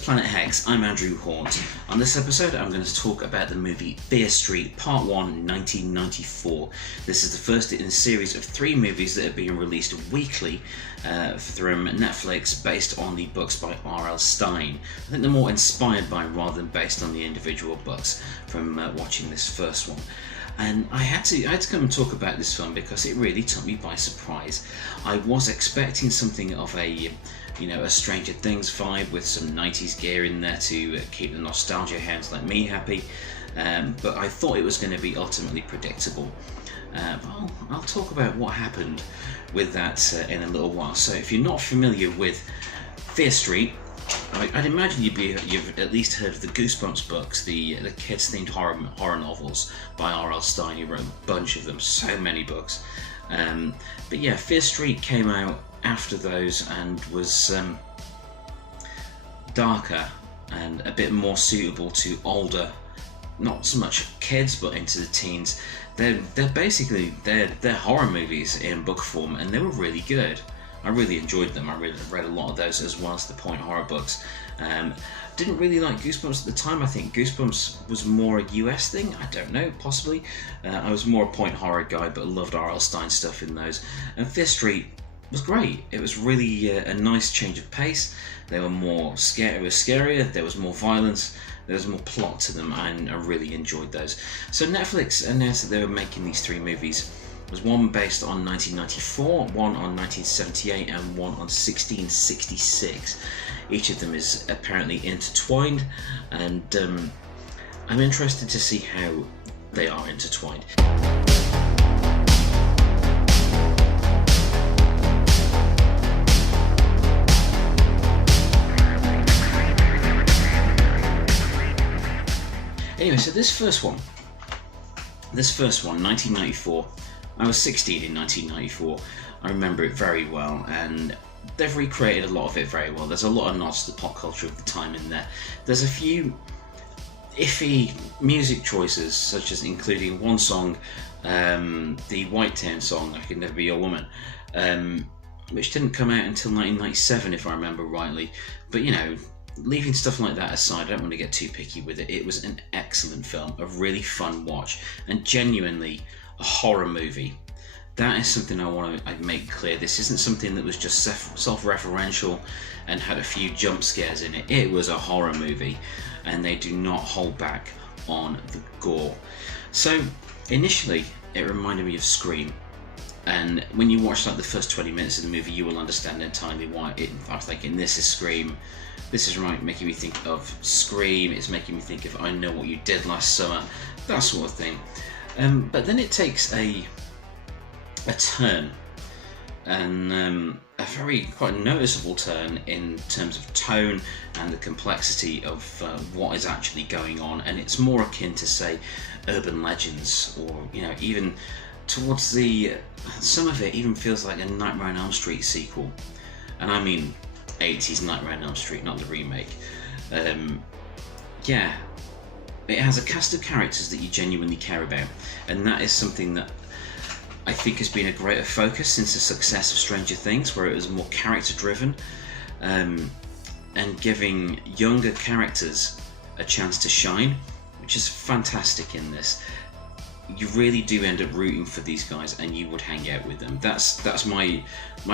FX Planet Hex, I'm Andrew Hawnt. On this episode I'm going to talk about the movie Fear Street Part 1 1994. This is the first in a series of 3 movies that are being released weekly from Netflix based on the books by RL Stine. I think they're more inspired by rather than based on the individual books from watching this first one. And I had to come and talk about this film because it really took me by surprise. I was expecting something of a Stranger Things vibe with some 90s gear in there to keep the nostalgia hounds like me happy, but I thought it was going to be ultimately predictable. But I'll talk about what happened with that in a little while. So if you're not familiar with Fear Street, I'd imagine you've at least heard of the Goosebumps books, the kids-themed horror novels by RL Stine. He wrote a bunch of them, so many books. But yeah, Fear Street came out after those and was darker and a bit more suitable to older, not so much kids, but into the teens. They're basically horror movies in book form, and they were really good. I really enjoyed them. I read a lot of those as well as the point horror books. Didn't really like Goosebumps at the time. I think Goosebumps was more a US thing. I don't know, possibly. I was more a point horror guy, but loved R.L. Stine stuff in those. And Fear Street was great. It was really a nice change of pace. They were more it was scarier. There was more violence. There was more plot to them, and I really enjoyed those. So Netflix announced that they were making these 3 movies. There's one based on 1994, one on 1978, and one on 1666. Each of them is apparently intertwined, and I'm interested to see how they are intertwined. Anyway, so this first one, 1994, I was 16 in 1994. I remember it very well, and they've recreated a lot of it very well. There's a lot of nods to the pop culture of the time in there. There's a few iffy music choices, such as including one song, the White Town song, I Could Never Be Your Woman, which didn't come out until 1997 if I remember rightly. But leaving stuff like that aside, I don't want to get too picky with it. It was an excellent film, a really fun watch, and genuinely a horror movie. That is something I want to make clear. This isn't something that was just self-referential and had a few jump scares in it. It was a horror movie, and they do not hold back on the gore. So initially it reminded me of Scream, and when you watch like the first 20 minutes of the movie, you will understand entirely why. I was thinking, this is Scream. This is making me think of Scream. It's making me think of I Know What You Did Last Summer, that sort of thing. But then it takes a turn, and a quite noticeable turn in terms of tone and the complexity of what is actually going on, and it's more akin to, say, urban legends, or even towards some of it even feels like a Nightmare on Elm Street sequel, and I mean 80s Nightmare on Elm Street, not the remake. It has a cast of characters that you genuinely care about, and that is something that I think has been a greater focus since the success of Stranger Things, where it was more character driven, and giving younger characters a chance to shine, which is fantastic in this. You really do end up rooting for these guys, and you would hang out with them. That's my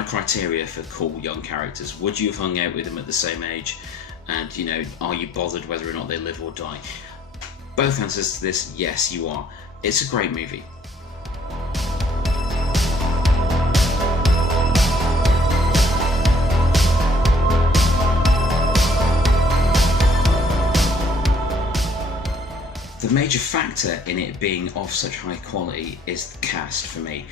criteria for cool young characters. Would you have hung out with them at the same age? And are you bothered whether or not they live or die? Both answers to this, yes, you are. It's a great movie. The major factor in it being of such high quality is the cast for me.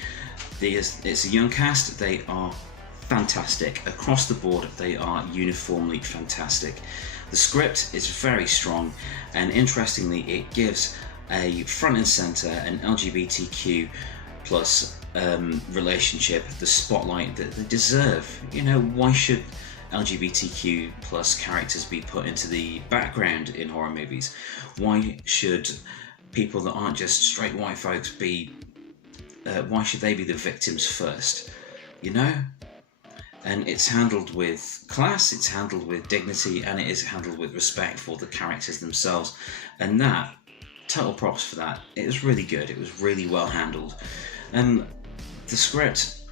It's a young cast. They are fantastic. Across the board, they are uniformly fantastic. The script is very strong, and interestingly, it gives a front and center an LGBTQ plus relationship the spotlight that they deserve. Why should LGBTQ plus characters be put into the background in horror movies? Why should people that aren't just straight white folks why should they be the victims first? and it's handled with class, it's handled with dignity, and it is handled with respect for the characters themselves. And that, total props for that. It was really good. It was really well handled. The script,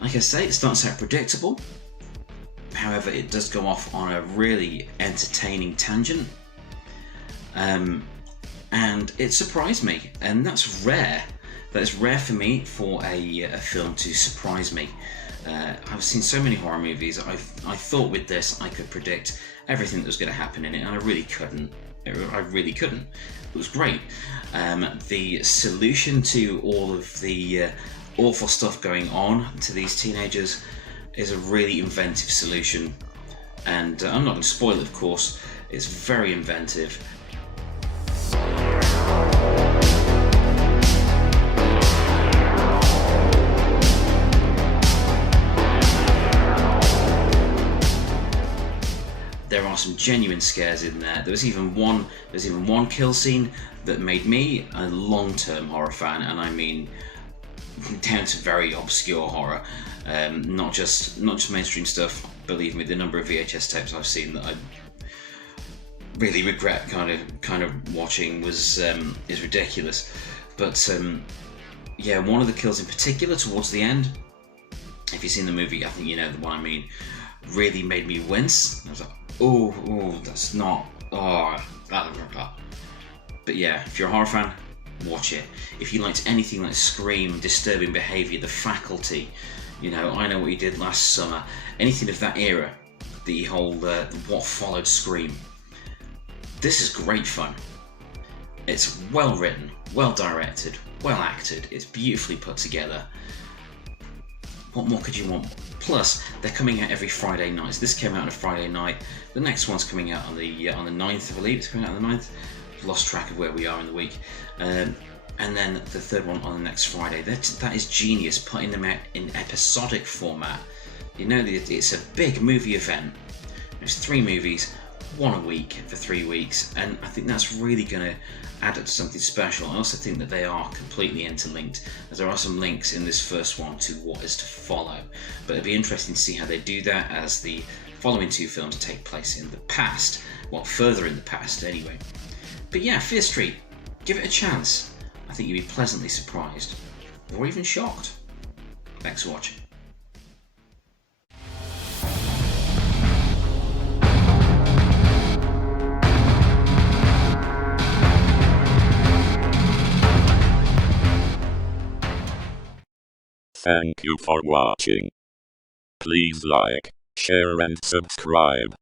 like I say, it starts out predictable. However, it does go off on a really entertaining tangent. And it surprised me, and that's rare. That is rare for me, for a film to surprise me. I've seen so many horror movies. I thought with this I could predict everything that was going to happen in it, and I really couldn't. It was great. The solution to all of the awful stuff going on to these teenagers is a really inventive solution, and I'm not going to spoil it, of course. It's very inventive. There are some genuine scares in there. There's even one kill scene that made me a long-term horror fan, and I mean down to very obscure horror, not just mainstream stuff. Believe me, the number of VHS tapes I've seen that I really regret kind of watching is ridiculous. But yeah, one of the kills in particular towards the end, if you've seen the movie, I think you know the one I mean, really made me wince. I was like, oh, that's not, blah, blah, blah. But yeah, if you're a horror fan, watch it. If you liked anything like Scream, Disturbing Behaviour, The Faculty, you know, I Know What You Did Last Summer, anything of that era, the whole what followed Scream, this is great fun. It's well written, well directed, well acted, it's beautifully put together. What more could you want? Plus, they're coming out every Friday night. So this came out on a Friday night. The next one's coming out on the 9th, I believe. It's coming out on the 9th. I've lost track of where we are in the week. And then the third one on the next Friday. That is genius, putting them out in episodic format. You know, it's a big movie event. There's 3 movies, one a week for 3 weeks, and I think that's really going to add up to something special. I also think that they are completely interlinked, as there are some links in this first one to what is to follow. But it'll be interesting to see how they do that as the following 2 films take place in the past. Well, further in the past anyway. But yeah, Fear Street, give it a chance. I think you'll be pleasantly surprised, or even shocked. Thanks for watching. Thank you for watching. Please like, share and subscribe.